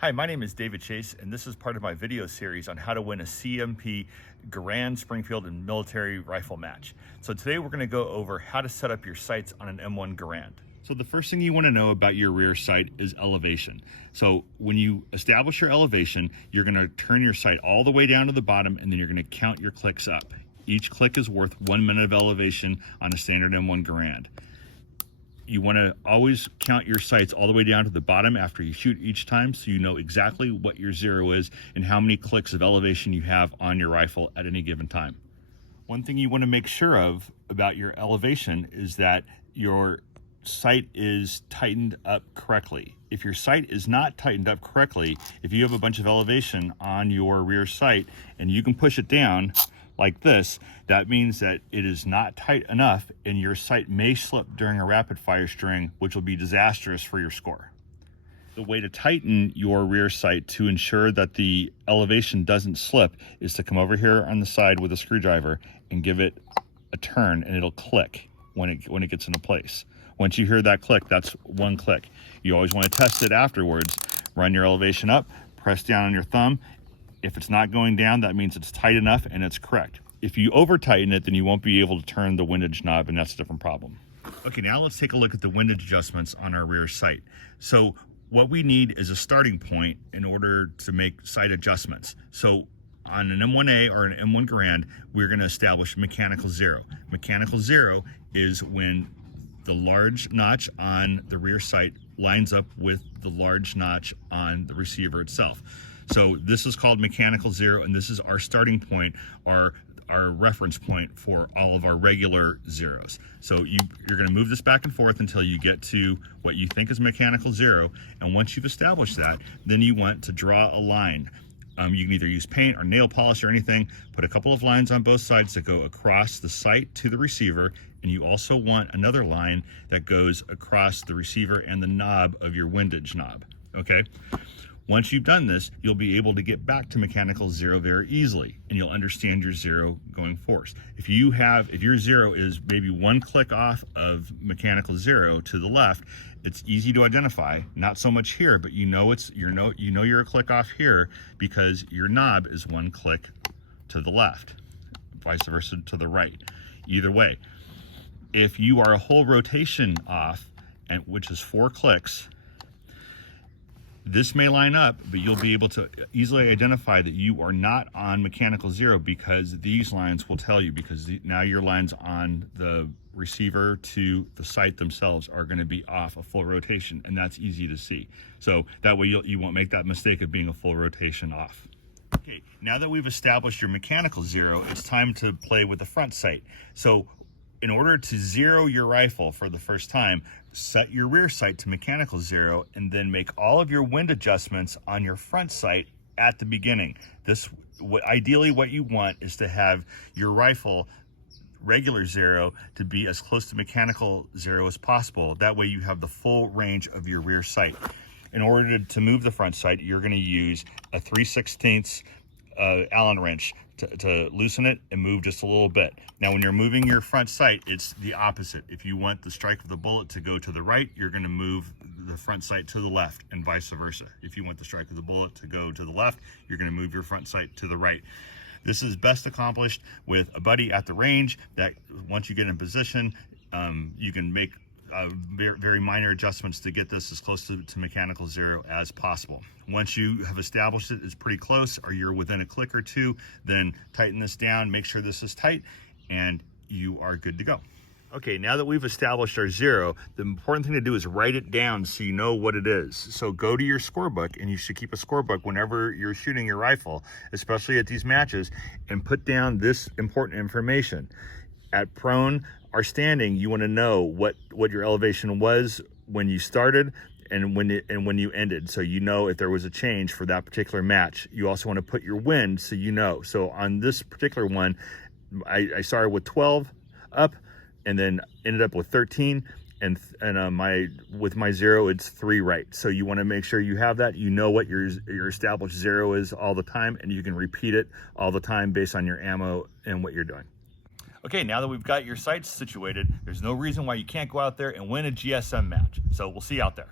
Hi, my name is David Chase, and this is part of my video series on how to win a CMP Garand, Springfield, and military rifle match. So today we're going to go over how to set up your sights on an M1 Garand. So the first thing you want to know about your rear sight is elevation. So when you establish your elevation, you're going to turn your sight all the way down to the bottom, and then you're going to count your clicks up. Each click is worth 1 minute of elevation on a standard M1 Garand. You want to always count your sights all the way down to the bottom after you shoot each time, so you know exactly what your zero is and how many clicks of elevation you have on your rifle at any given time. One thing you want to make sure of about your elevation is that your sight is tightened up correctly. If your sight is not tightened up correctly, if you have a bunch of elevation on your rear sight and you can push it down like this, that means that it is not tight enough and your sight may slip during a rapid fire string, which will be disastrous for your score. The way to tighten your rear sight to ensure that the elevation doesn't slip is to come over here on the side with a screwdriver and give it a turn, and it'll click when it gets into place. Once you hear that click, that's one click. You always want to test it afterwards. Run your elevation up, press down on your thumb. If it's not going down, that means it's tight enough and it's correct. If you over tighten it, then you won't be able to turn the windage knob, and that's a different problem. Okay, now let's take a look at the windage adjustments on our rear sight. So what we need is a starting point in order to make sight adjustments. So on an M1A or an M1 Garand, we're going to establish mechanical zero. Mechanical zero is when the large notch on the rear sight lines up with the large notch on the receiver itself. So this is called mechanical zero, and this is our starting point, our reference point for all of our regular zeros. So you're going to move this back and forth until you get to what you think is mechanical zero, and once you've established that, then you want to draw a line. You can either use paint or nail polish or anything. Put a couple of lines on both sides that go across the sight to the receiver, and you also want another line that goes across the receiver and the knob of your windage knob, okay? Once you've done this, you'll be able to get back to mechanical zero very easily, and you'll understand your zero going forward. If your zero is maybe one click off of mechanical zero to the left, it's easy to identify. Not so much here, but you know you're a click off here because your knob is one click to the left, vice versa to the right. Either way, if you are a whole rotation off, and which is 4 clicks, this may line up, but you'll be able to easily identify that you are not on mechanical zero because these lines will tell you, because now your lines on the receiver to the sight themselves are going to be off a full rotation, and that's easy to see. So that way you won't make that mistake of being a full rotation off. Okay, now that we've established your mechanical zero, it's time to play with the front sight. So in order to zero your rifle for the first time, set your rear sight to mechanical zero and then make all of your wind adjustments on your front sight at the beginning. Ideally what you want is to have your rifle regular zero to be as close to mechanical zero as possible. That way you have the full range of your rear sight. In order to move the front sight, you're going to use a 3/16 Allen wrench to loosen it and move just a little bit. Now when you're moving your front sight, it's the opposite. If you want the strike of the bullet to go to the right, you're going to move the front sight to the left, and vice versa. If you want the strike of the bullet to go to the left, you're going to move your front sight to the right. This is best accomplished with a buddy at the range that once you get in position, you can make very minor adjustments to get this as close to mechanical zero as possible. Once you have established it's pretty close, or you're within a click or two, then tighten this down, make sure this is tight, and you are good to go. Okay, now that we've established our zero, the important thing to do is write it down so you know what it is. So go to your scorebook, and you should keep a scorebook whenever you're shooting your rifle, especially at these matches, and put down this important information. At prone or standing, you want to know what your elevation was when you started and when you ended, so you know if there was a change for that particular match. You also want to put your wind so you know. So on this particular one, I started with 12 up and then ended up with 13, and with my zero it's 3 right. So you want to make sure you have that. You know what your established zero is all the time, and you can repeat it all the time based on your ammo and what you're doing. Okay, now that we've got your sights situated, there's no reason why you can't go out there and win a GSM match. So we'll see you out there.